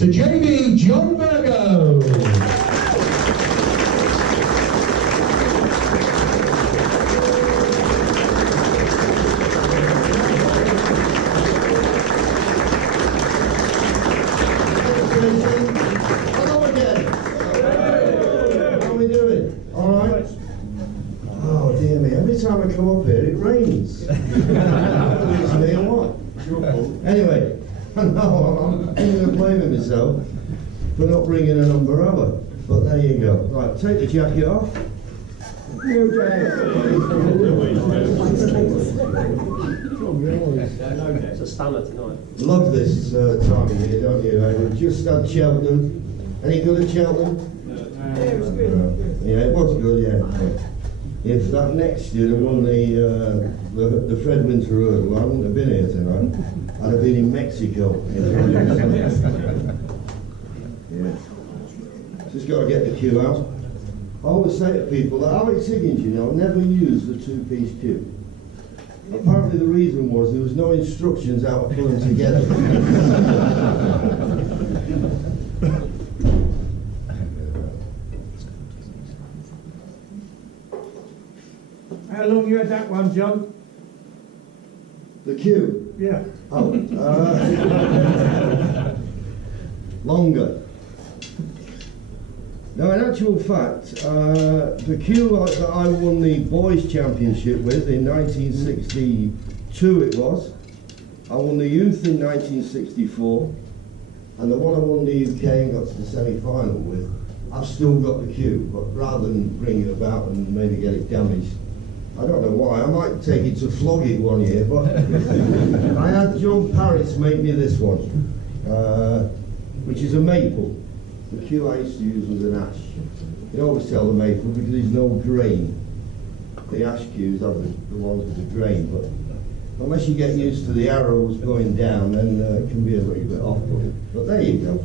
to JV John Virgo. Hello again. How are we doing? All right? Oh dear me, every time I come up here it rains. It's me or what? Anyway, I'm thinking of blaming myself for not bringing an umbrella, but there you go. Right, take the jacket off. It's a stammer tonight. Love this time of year, don't you? We just had Cheltenham. Any good at Cheltenham? Yeah, it was good, yeah. If that next year had won the Fred Winter Hurdle, I wouldn't have been here tonight. I'd have been in Mexico. Yeah. Just got to get the queue out. I always say to people that Alex Higgins, you know, never used the two-piece queue. Apparently the reason was there was no instructions how to put them together. How long you had that one, John? The queue? Yeah. Oh, longer. Now, in actual fact, the queue that I won the boys' championship with in 1962 it was. I won the youth in 1964, and the one I won the UK and got to the semi-final with, I've still got the queue, but rather than bring it about and maybe get it damaged, I don't know why. I might take it to flog it one year, but I had John Parris make me this one, which is a maple. The queue I used to use was an ash. You always tell the maple because there's no grain. The ash queues are the ones with the grain, but unless you get used to the arrows going down, then it can be a little bit off-putting. But there you go.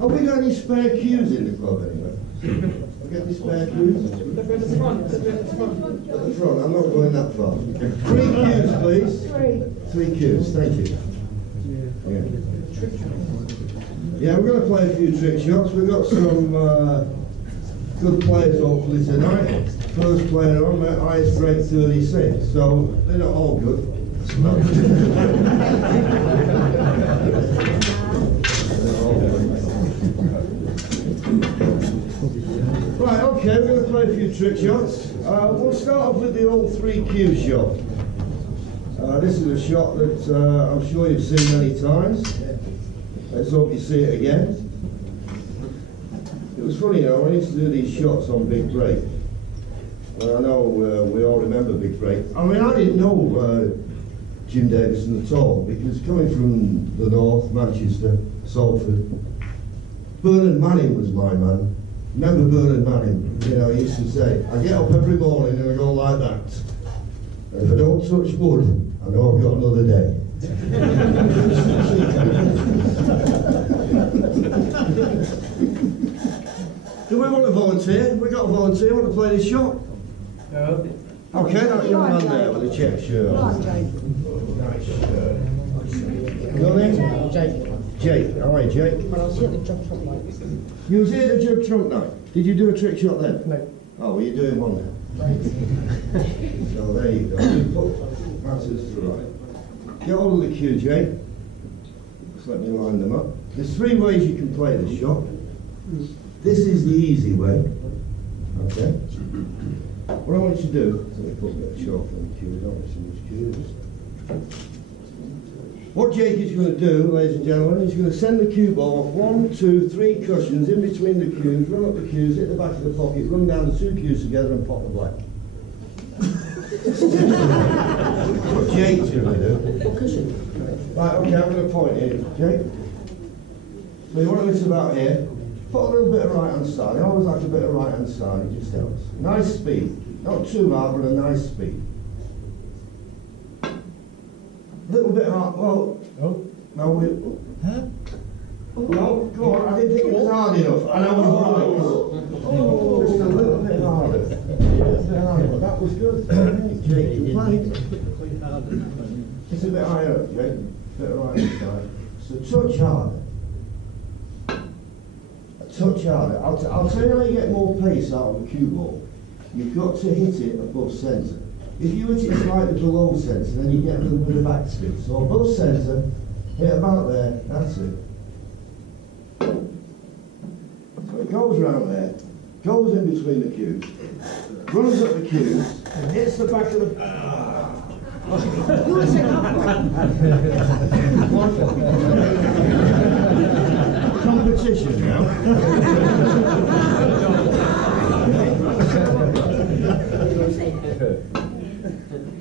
Have we got any spare queues in the club anyway? Have we got any spare queues? At the front. At the front, I'm not going that far. 3 queues, please. 3 queues, thank you. Yeah, we're going to play a few trick shots. We've got some good players hopefully tonight. First player on, highest rate 36, so they're not all good. Right, okay, we're going to play a few trick shots. We'll start off with the old 3Q shot. This is a shot that I'm sure you've seen many times. Let's hope you see it again. It was funny, you know, when I used to do these shots on Big Break. Well, I know we all remember Big Break. I mean, I didn't know Jim Davison at all, because coming from the north, Manchester, Salford, Bernard Manning was my man. Remember Bernard Manning? You know, he used to say, I get up every morning and I go like that. And if I don't touch wood, I know I've got another day. Do we want to volunteer? We got a volunteer, want to play this shot? No. Okay, that young man there with the check shirt. Nice shirt. Your name? Jake. Jake. All right, Jake. Well, I was here at the Jug Trump night. You was here at the Jug Trump night. Did you do a trick shot then? No. Oh, well, you're doing one now. So there you go. Put passes to right. Get hold of the cue, Jake. Just let me line them up. There's 3 ways you can play this shot. This is the easy way. Okay. What I want you to do, let me put a bit of chalk on the cue, don't want so much cues. What Jake is going to do, ladies and gentlemen, is going to send the cue ball off 1, 2, 3 cushions in between the cues, run up the cues, hit the back of the pocket, run down the 2 cues together and pop the black. That's what Jake's going to do. What cushion? Right, okay, I'm going to point here, Jake. So you want to miss about here. Put a little bit of right hand side. I always like a bit of right hand side, it just helps. Nice speed. Not too hard, but a nice speed. A little bit hard. Well, no, we. Huh? No, come on, I didn't think it was hard enough. And I was right. Just a little bit harder. Just a bit harder, but that was good. Jake, you played. Just a bit higher up, Jake. A bit of right hand side. So touch harder. touch harder. I'll tell you how you get more pace out of a cue ball. You've got to hit it above centre. If you hit it slightly below centre, then you get a little bit of backspin. So above centre, hit about there, that's it. So it goes round there, goes in between the cues, runs up the cues, and hits the back of the... Competition now.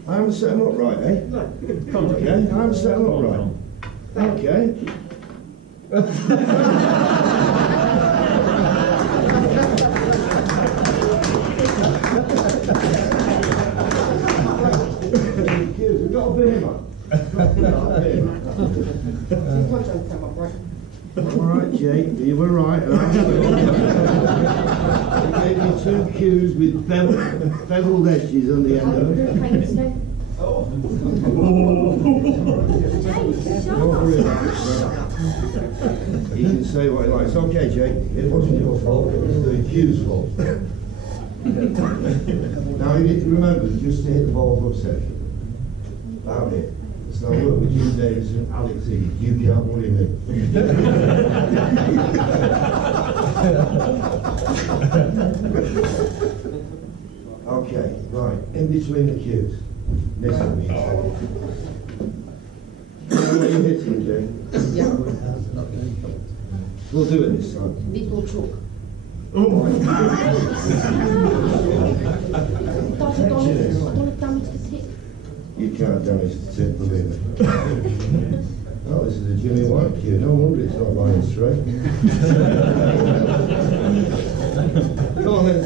I haven't set them up right, eh? Okay, I haven't set them up right. Okay. We've got a beamer. All right, Jake, you were right. You gave me 2 cues with beveled edges on the end of it. He can say what he likes. Okay, Jake, it wasn't your fault, it was the cue's fault. Now you need to remember just to hit the ball above centre. About it. So I work with you, Davis and Alex E. You can't worry me. Okay, right, in between the cues. Listen to me. What are you hitting, Jay? Yeah. We'll do it this time. Little truck. Oh. Don't damage the tip. You can't damage the tip, believe me. Oh, this is a Jimmy White cue. No wonder it's not lying straight. Come on then.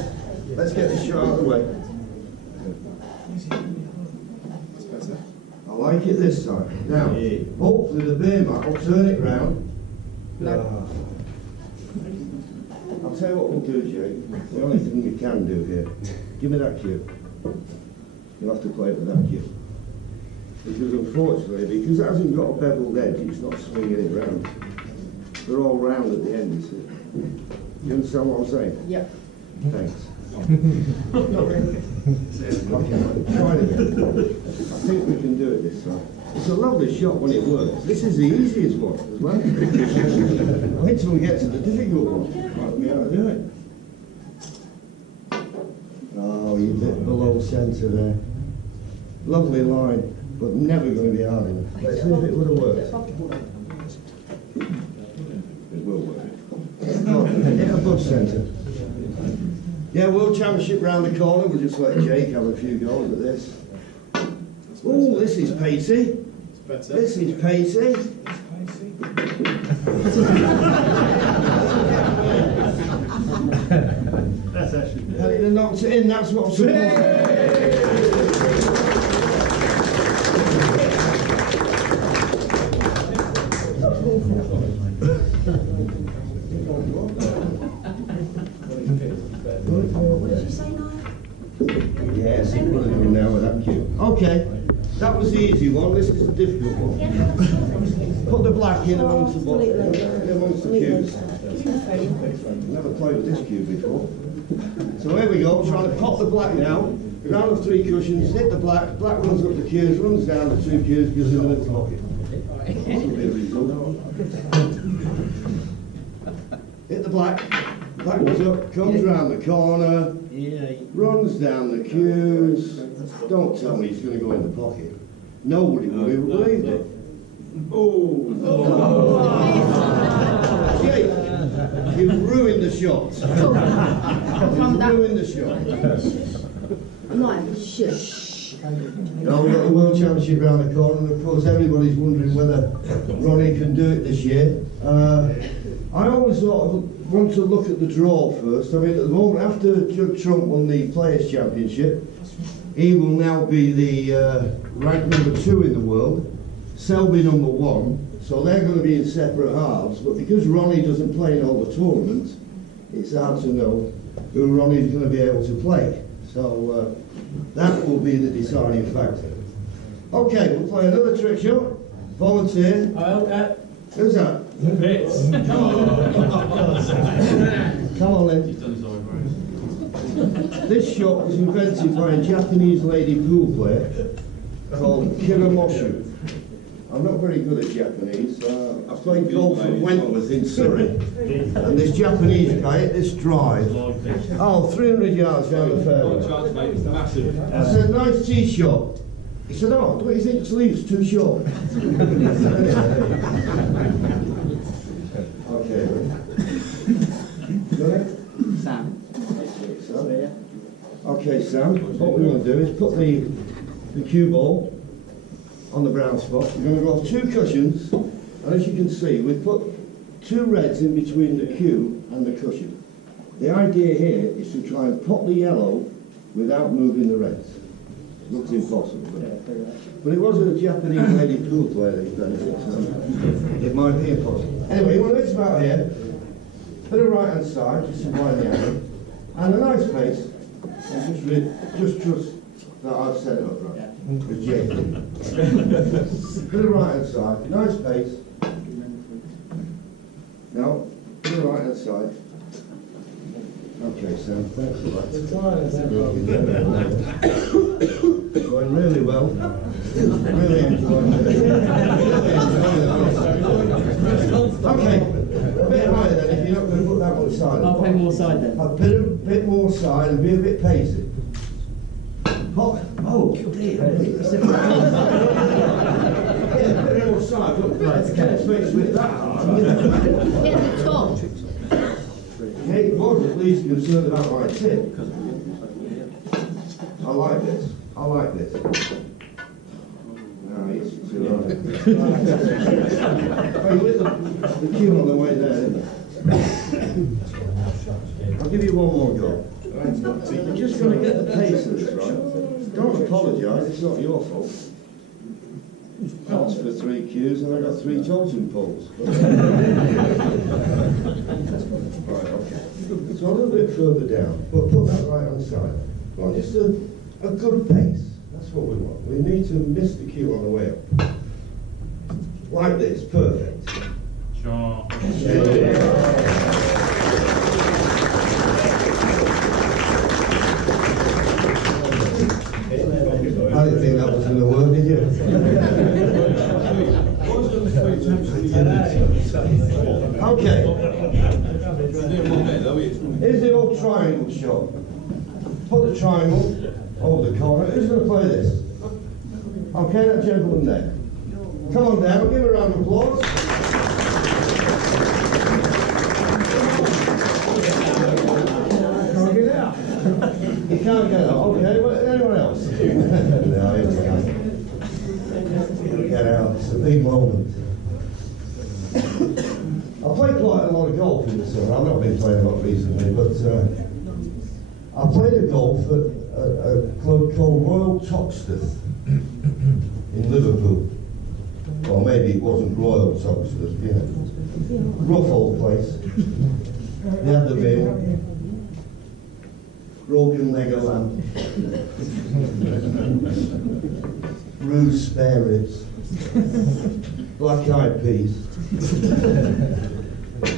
Let's get this shot out of the way. I like it this time. Now, hopefully the bear mat will turn it round. I'll tell you what we'll do, Jake. The only thing we can do here. Give me that cue. You'll have to play it with that cue. Because unfortunately, because it hasn't got a beveled edge, it's not swinging it round. They're all round at the end, you see. You understand what I'm saying? Yep. Thanks. Okay, try it again. I think we can do it this time. It's a lovely shot when it works. This is the easiest one as well. Wait till we get to the difficult one. Might be able to do it. Oh, you're a bit below centre there. Lovely line, but never going to be hard enough. Let's see if it would have worked. It will work. Oh, hit above centre. Yeah, World Championship round the corner. We'll just let Jake have a few goes at this. Oh, this is pacey. This is pacey. That's actually And it knocks it in, that's what I'm supposed to What did you say now? Yes, it would have done now with that cue. Okay, that was the easy one. This is the difficult one. Put the black in amongst the cues. Never played with this cue before. So here we go, trying to pop the black now. Round of 3 cushions, hit the black, black runs up the cues, runs down the 2 cues, gives him a little pocket. That'll be a result. Hit the black, black goes up, comes round the corner, runs down the cues. Don't tell me he's going to go in the pocket. Nobody would have believed it. Jake, you've ruined the shot. You've ruined the shot. No, shush. Now we've got the World Championship round the corner, and of course everybody's wondering whether Ronnie can do it this year. I always sort of want to look at the draw first. I mean, at the moment, after Trump won the Players' Championship, he will now be the ranked number 2 in the world, Selby number 1, so they're going to be in separate halves, but because Ronnie doesn't play in all the tournaments, it's hard to know who Ronnie's going to be able to play. So that will be the deciding factor. Okay, we'll play another trick shot. Volunteer. I hope that. Who's that? Fits. This shot was invented by a Japanese lady pool player called Kiramoshu. I'm not very good at Japanese. I played golf at Wentworth in Surrey, and this Japanese guy hit this drive. Oh, 300 yards down the fairway. I said, nice tee shot. He said, oh, what do you think? This leave's too short. Okay. Got it? Sam. Okay, Sam, what we're going to do is put the cue ball on the brown spot. We're going to go 2 cushions, and as you can see, we've put 2 reds in between the cue and the cushion. The idea here is to try and pop the yellow without moving the reds. Looks impossible, but it was a Japanese lady pool player that invented it, so it might be impossible. Anyway, well, it's about here. Bit of right hand side, just to wind the angle, and a nice pace. And just trust that I've set it up right. With Jay. Bit of right hand side, nice pace. Now, bit of right hand side. Okay, Sam, thanks for that. Going really well. Really enjoying it. Okay, a bit higher then if you're not going to put that one aside. I'll play more side then. A bit more side and be a bit pacey. Pop. Oh, dear. Yeah, a bit more side. Look, right, let's make it that hard. Get the top. Hey, was at least concerned about my tip. I like this. I like this. No, it's too hard. Hey, with the cue on the way there. I'll give you one more go. You're just going to get the pace of this, right? Don't apologise, it's not your fault. That's for 3 cues and I got 3 totem poles. Right, okay. So a little bit further down, but put that right on the side. Well, just a good pace. That's what we want. We need to miss the cue on the way up. Like this, perfect. Sure. I didn't think that was going to work, did you? Okay. Here's the old triangle shot. Put the triangle over the corner. Who's going to play this? Okay, that gentleman there. Come on down, give a round of applause. Can't get out. You can't get out. Okay, but anyone else? No, he can't. He'll get out. It's a big moment. I played quite a lot of golf in the summer. I've not been playing a lot recently, but I played a golf at a club called Royal Toxteth in Liverpool. Or maybe it wasn't Royal Toxteth, you know. Rough old place. They had the bin. Broken leg of lamb. Bruised spare ribs. Black-eyed peas.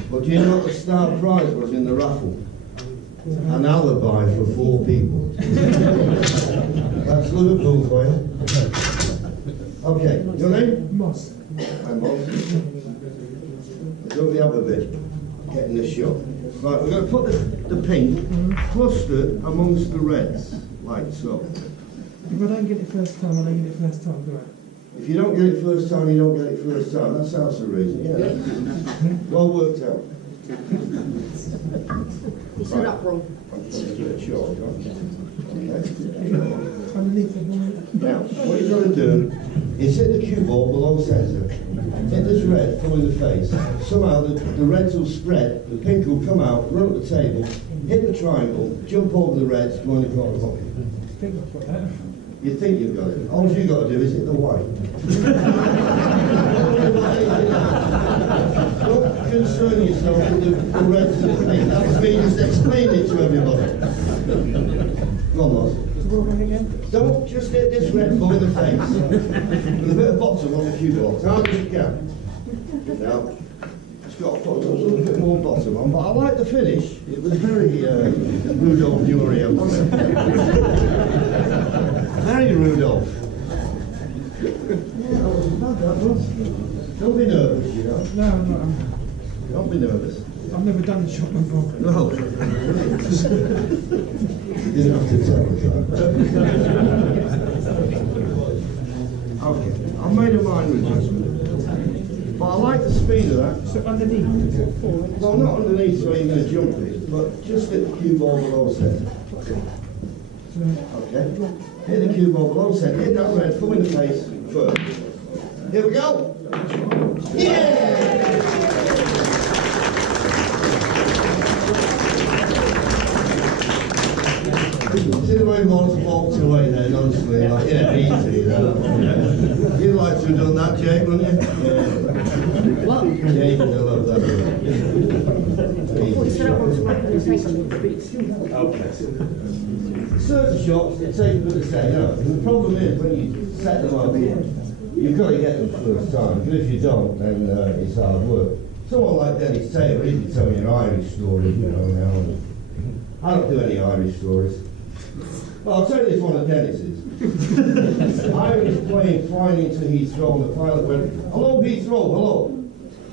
But do you know what the star prize was in the raffle? An alibi for 4 people. That's Liverpool for you. Okay, your name? Moss. I'm Moss. Go the other bit, getting this shot. Right, we're going to put the pink clustered amongst the reds, like so. If I don't get it first time, I don't get it first time, do I? If you don't get it first time, you don't get it first time. That sounds the reason. Yeah. Well worked out. You set up wrong. I'm trying to do it short. Okay. Underneath the ball. Now, what you're going to do is hit the cue ball below centre, hit this red, full in the face. Somehow the reds will spread, the pink will come out, run up the table, hit the triangle, jump over the reds, go in the corner pocket. I think I've got that. You think you've got it. All you've got to do is hit the white. Don't concern yourself with the reds and the pink. That was me just explaining it to everybody. Go on, Ross. Again? Don't just hit this red ball in the face with a bit of bottom on the cue ball. As hard as you can. Now, just got to put a little bit more bottom on, but I like the finish. It was very Rudolph Nurio, wasn't it? Very Rudolph. Yeah, that wasn't bad, that was. Don't be nervous, you know. No, I'm not. Don't be nervous. I've never done the shot before. No. You didn't have to tell us that. Okay, I've made a minor adjustment. But I like the speed of that. So underneath? Well, not underneath so you're going to jump it, but just hit the cue ball below centre. Okay? Hit the cue ball below centre, hit that red, full in the face first. Here we go! Yeah! See the way Morris walked away then, honestly, like, yeah, easy. You'd like to have done that, Jake, wouldn't you? Yeah. What? Yeah, you would have loved that. Well, you said that one's right in the face. Certain shots, they take a bit of set, you know. And the problem is, when you set them up, you've got to get them first time, because if you don't, then it's hard work. Someone like Dennis Taylor, he could tell me an Irish story, you know, now. I don't do any Irish stories. Well, I'll tell you this one of Dennis's. Irish plane flying into Heathrow, and the pilot went, "Hello, Heathrow, hello."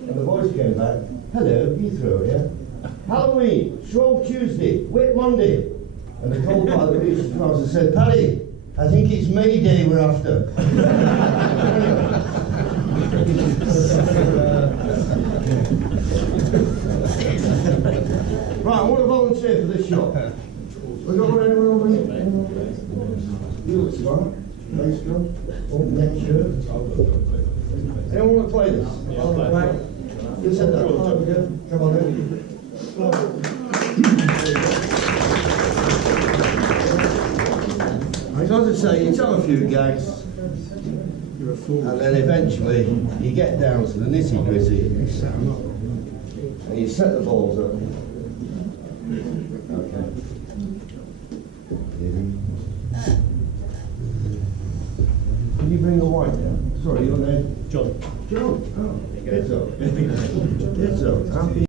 And the voice came back, "Hello, Heathrow, yeah? Halloween, Shrove Tuesday, Whit Monday." And the co-pilot reached across and said, "Paddy, I think it's May Day we're after." Right, I want to volunteer for this shot. We got anyone over here? You look smart. Nice girl. Oh, neck shirt. Anyone want to play this? Right. You said that. Come on in. As I say, you tell a few gags, and then eventually you get down to the nitty gritty, and you set the balls up. Okay. Can you bring the white down? Sorry, your name? John. John. Oh, it's up. It's up. Happy.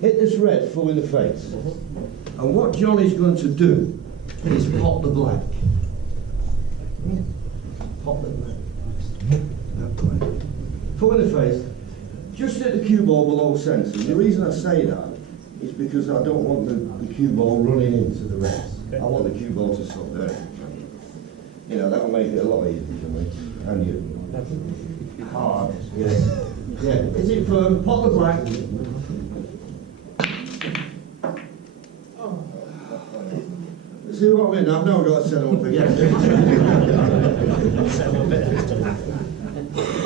Hit this red full in the face. And what John is going to do is pot the black. Pot the black. That black. Full in the face. Just hit the cue ball below centre. The reason I say that is because I don't want the cue ball running into the reds. I want the cue ball to stop there. You know, that'll make it a lot easier for me. And you. Hard. Yes. Yeah. Is it firm? Pot the black. See what I mean? I've now got to set them up again.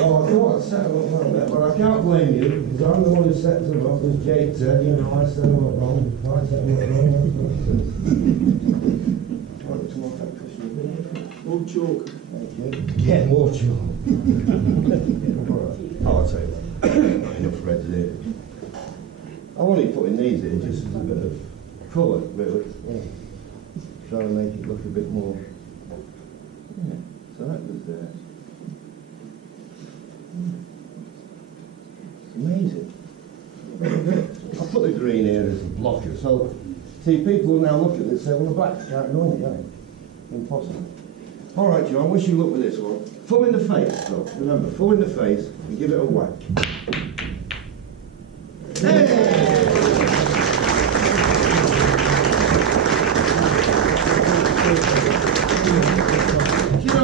Oh, I thought I'd set them up wrong there, but I can't blame you, because I'm the one who set them up, as Jake said, you know, I set them up wrong. I set them up wrong. More chalk. Thank you. Yeah, more chalk. Oh, I'll tell you what. Enough reds here. I'm only putting these in just as a bit of colour, really. Yeah. Trying to make it look a bit more. Yeah, so that was there. It's amazing. I'll put the green here as a blocker, so see, people will now look at it and say, well, the black can't go on it, yeah. Impossible. All right, John, wish you luck with this one. Full in the face, though. Remember, full in the face, and give it a whack. Hey!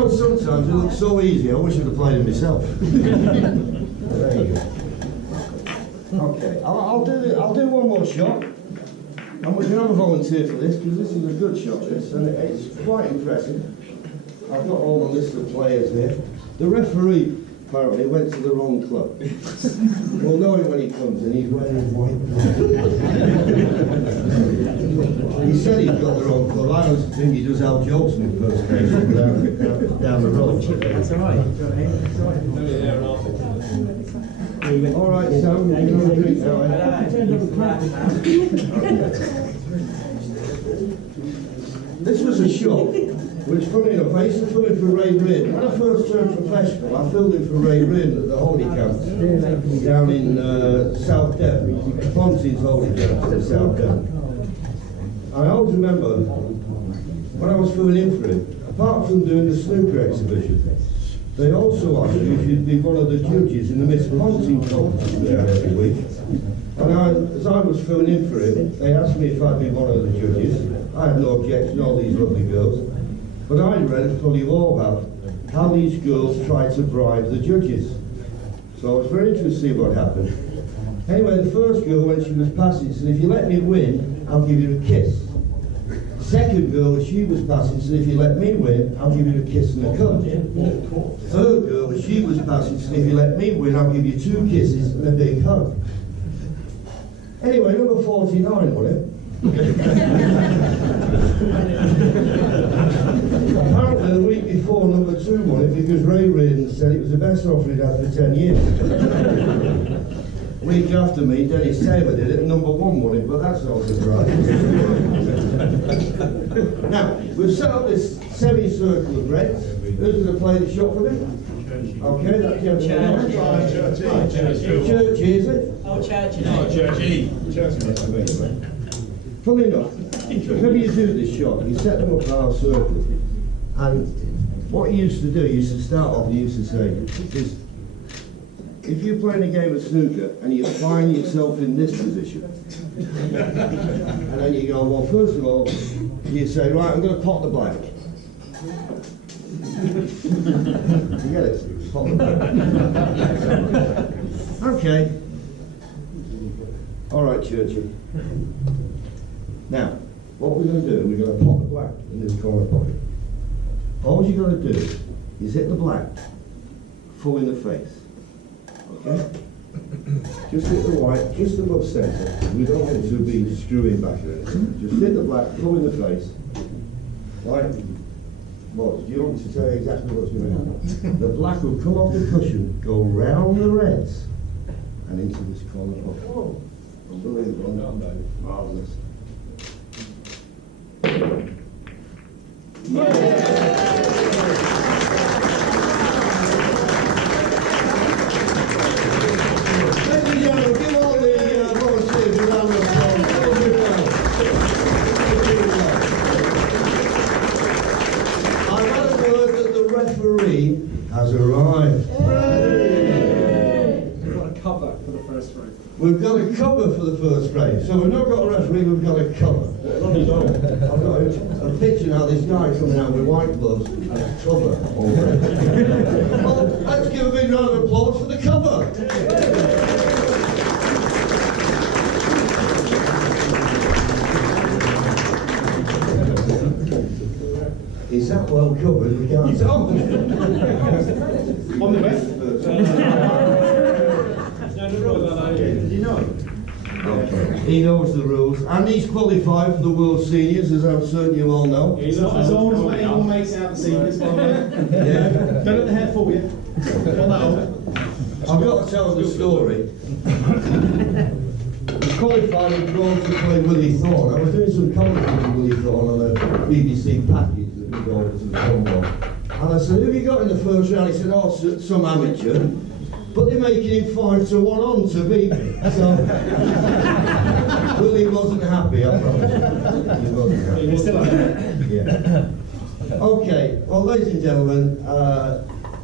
Sometimes it looks so easy, I wish I'd have played it myself. There you go. Okay, I'll do one more shot. And we can have a volunteer for this, because this is a good shot, this, and it's quite impressive. I've got all the list of players here. The referee apparently went to the wrong club. We'll know him when he comes in, he's wearing white. He said he's got the wrong club. I always think he does Al Jolson impersonation down the road. That's all right. All right, Sam, you know the drink now, eh? This was a shot Which, funny enough, I used to fill in for Ray Reardon. When I first turned professional, I filled in for Ray Reardon at the holiday camps down in South Devon, Fontaine's holiday camps in South Devon. I always remember when I was filling in for him, apart from doing the snooker exhibition, they also asked you if you'd be one of the judges in the Miss Ponting competition they had every week. And as I was filling in for him, they asked me if I'd be one of the judges. I had no objection, all these lovely girls. But I read, as probably you all have, how these girls tried to bribe the judges. So I was very interested to see what happened. Anyway, the first girl, when she was passing, said, if you let me win, I'll give you a kiss. Second girl, as she was passing, said, if you let me win, I'll give you a kiss and a cup. Third girl, as she was passing, said, if you let me win, I'll give you 2 kisses and a big hug. Anyway, number 49 won it. Apparently the week before, number 2 won it because Ray Reardon said it was the best offer he'd had for 10 years. Week after me, Dennis Taylor did it, and number 1 won it, but that's not a surprise. Now, we've set up this semicircle of reds. Who's going to play the shot for me? Okay, that's gentleman. Church, is it? Oh, Churchy. Funny enough, whenever you do this shot, you set them up in our circle, and what you used to do, you used to start off and you used to say, is, if you're playing a game of snooker and you find yourself in this position, and then you go, well, first of all, you say, right, I'm going to pot the black. You get it? Pot the black. Okay. All right, Churchy. Now, what we're going to do, we're going to pot the black in this corner pocket. All you've got to do is hit the black full in the face. Okay? Just hit the white, just above centre. We don't want it to be screwing back or anything. Just hit the black full in the face. Right? What? Do you want me to tell you exactly what's going to happen? The black will come off the cushion, go round the reds, and into this corner pocket. Unbelievable. Marvellous. Ladies and gentlemen, give all the volunteers a round of applause. I've had a word that the referee has arrived. We've got a cover for the first frame. We've got a cover for the first frame. So we've not got a referee, we've got a cover. I've got a picture now, this guy coming out with white gloves and a cover already. Well, let's give a big round of applause for the cover. Is that well covered? We can't tell. On the west. Did you know? Okay. He knows the rules, and he's qualified for the World Seniors, as I'm certain you all know. He's not as old as what anyone makes out the seniors, by the way. Yeah. Don't let the hair fool you. Not that old. I've got to tell the story. He qualified and brought to play Willie Thorne. I was doing some commentary with Willie Thorne on a BBC package that we go over to the Congo. And I said, who have you got in the first round? He said, oh, some amateur. But they're making him 5-1 on to beat me. So Willie wasn't happy, I promise you. He wasn't happy. He's still happy. Yeah. Okay, well, ladies and gentlemen,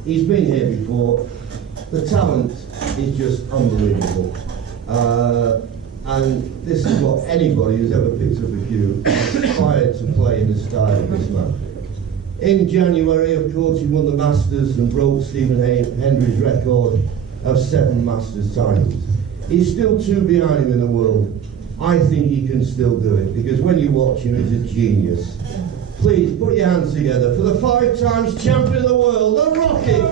he's been here before. The talent is just unbelievable. And this is what anybody who's ever picked up a cue aspired to play in the style of this man. In January, of course, he won the Masters and broke Stephen Hendry's record of 7 Masters titles. He's still 2 behind him in the world. I think he can still do it, because when you watch him, he's a genius. Please, put your hands together for the 5 times champion of the world, the Rocket!